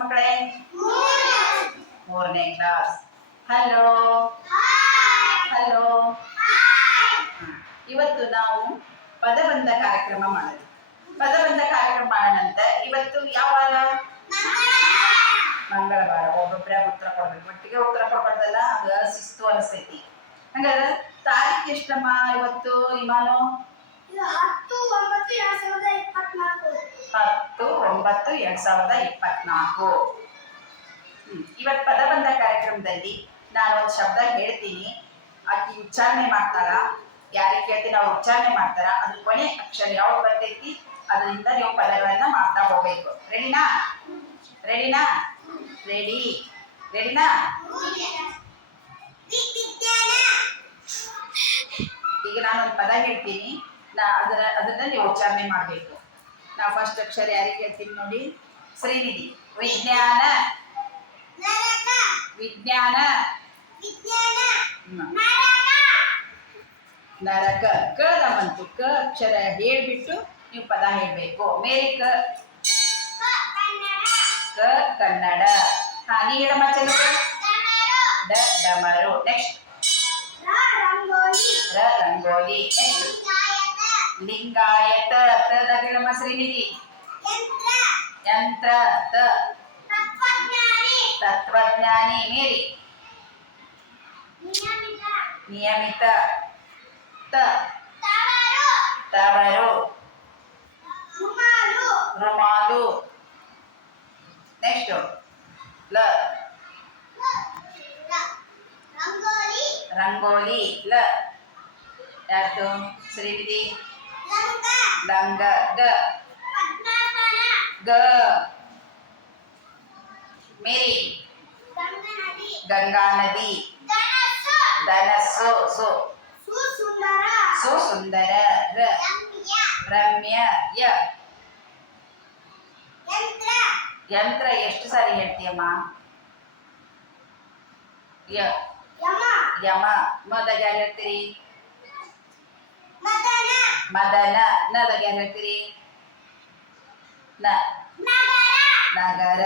ಮಕ್ಕಳೇ? 3ನೇ class. Hello hello. ಇವತ್ತು ನಾವು ಪದಬಂಧ ಕಾರ್ಯಕ್ರಮ ಮಾಡೋದು. ಪದಬಂಧ ಕಾರ್ಯಕ್ರಮ ಮಾಡೋಣಂತ. ಇವತ್ತು ಯಾವ ವಾರ? ಮಂಗಳವಾರ. ಒಬ್ಬೊಬ್ಬರೇ ಉತ್ತರ ಕೊಡ್ಬೇಕು, ಒಟ್ಟಿಗೆ ಉತ್ತರ ಕೊಡ್ಬಾರ್ದಲ್ಲ, ಅದು ಶಿಸ್ತು ಅನಿಸ್ತೈತಿ. ಹಂಗಾದ್ರೆ ತಾರೀಖು ಎಷ್ಟಮ್ಮ ಇವತ್ತು ಇಮಾನು? 10/9/2024. ಇವತ್ತು ಪದಬಂಧ ಕಾರ್ಯಕ್ರಮದಲ್ಲಿ ನಾನು ಒಂದು ಶಬ್ದ ಹೇಳ್ತೀನಿ, ಆಕಿ ಉಚ್ಚಾರಣೆ ಮಾಡ್ತಾರ. ಯಾರಿಗೆ ಕೇಳ್ತೀನಿ ಅವ್ರು ಉಚ್ಚಾರಣೆ ಮಾಡ್ತಾರ. ಅದ್ರ ಕೊನೆ ಅಕ್ಷರ ಯಾವ್ದು ಬರ್ತೈತಿ ಅದರಿಂದ ನೀವು ಪದಗಳನ್ನ ಮಾಡ್ತಾ ಹೋಗ್ಬೇಕು. ರೆಡಿನಾ? ರೆಡಿನಾ? ರೆಡಿ ರೆಡಿನಾ? ಈಗ ನಾನೊಂದು ಪದ ಹೇಳ್ತೀನಿ, ಅದನ್ನ ನೀವು ಉಚ್ಚಾರಣೆ ಮಾಡಬೇಕು. ನಾ ಫಸ್ಟ್ ಅಕ್ಷರ ಯಾರಿಗೆ ಹೇಳ್ತೀನಿ ನೋಡಿ. ಶ್ರೀನಿಧಿ. ವಿಜ್ಞಾನ. ವಿಜ್ಞಾನ. ನರಕ. ಕದ ಬಂತು. ಕ ಅಕ್ಷರ ಹೇಳ್ಬಿಟ್ಟು ನೀವು ಪದ ಹೇಳ್ಬೇಕು. ಮೇರಿಕ. ಕ ಕನ್ನಡ. ನೀ ಹೇಳಮ್ಮ ಚೆಲುವ. ಡಮರು. ನೆಕ್ಸ್ಟ್ ರಂಗೋಲಿ. ನೆಕ್ಸ್ಟ್ ಲಿಂಗಾಯತ. ತದ ಹೇಳಮ್ಮ ಶ್ರೀನಿಧಿ. ಯಂತ್ರ. ತತ್ವಜ್ಞಾನಿ. ಮೇರಿ. ನಿಯಮಿತ. ತವರು. ರುಮಾಲು. ನೆಕ್ಸ್ಟ್ ಲ. ರಂಗೋಲಿ. ಲ ಯಾರ್ದು? ಶ್ರೀನಿಧಿ. ಲಂಗ. ಗ. ಮೇರಿ. ಗಂಗಾ ನದಿ. ಧನಸ್ಸು. ಸುಂದರ. ರಮ್ಯ. ಯಂತ್ರ ಎಷ್ಟು ಸಾರಿ ಹೇಳ್ತೀಯಮ್ಮ? ಯಮ. ಮದಾಗ ಯಾರು ಹೇಳ್ತೀರಿ? ಮದನ. ನದಾಗ ಯಾರು ಹೇಳ್ತೀರಿ? ನಗರ.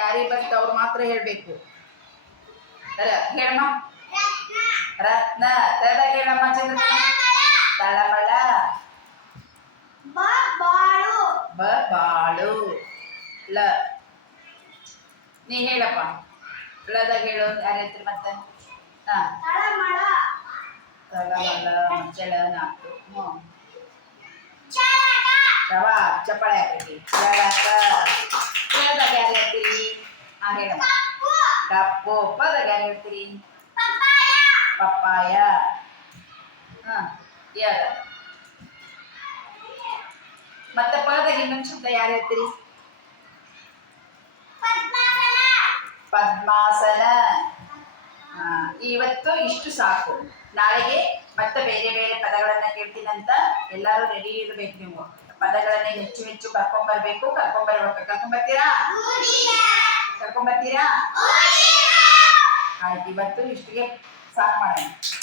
ಯಾರಿಗೆ ಬರ್ತ ಅವ್ರು ಮಾತ್ರ ಹೇಳ್ಬೇಕು. ಹೇಳಮ್ಮ. ರತ್ನ. ತದಾಗ ಹೇಳಮ್ಮ ಚಂದ್ರ. ತಳಮಳ. ಬಾಳು. ಲ. ನೀ ಹೇಳಪ್ಪ. ಲದಾಗ ಹೇಳು. ಯಾರು ಹೇಳ್ತೀರಿ ಮತ್ತೆ? ತಳಮಳ. ಚಳ. ನಾಲ್ಕು. ಚಪ್ಪಾಳೆ ಹಾಕಿ. ಚಳದಾಗ ಯಾರು ಹೇಳ್ತೀರಿ? ಹೇಳಮ್ಮ. ಕಪ್ಪು. ಪದಾಗ ಯಾರು ಹೇಳ್ತೀರಿ? ಪಪ್ಪಾಯ. ಯಾರ ಮತ್ತೆ ಪದದಾಗ ಇನ್ನೊಂದು ಶಬ್ದ ಯಾರು ಹೇಳ್ತೀರಿ? ಪದ್ಮಾಸನ. ಇವತ್ತು ಇಷ್ಟು ಸಾಕು. ನಾಳೆಗೆ ಮತ್ತೆ ಬೇರೆ ಬೇರೆ ಪದಗಳನ್ನ ಕೇಳ್ತೀನಂತ ಎಲ್ಲರೂ ರೆಡಿ ಇರಬೇಕು. ನೀವು ಪದಗಳನ್ನ ಹೆಚ್ಚು ಕರ್ಕೊಂಡ್ಬರ್ಬೇಕು. ಕರ್ಕೊಂಡ್ಬರ್ತೀರಾ? ಆಯ್ತು, ಇವತ್ತು ಇಷ್ಟಿಗೆ ಸಾಕು ಮಾಡೋಣ.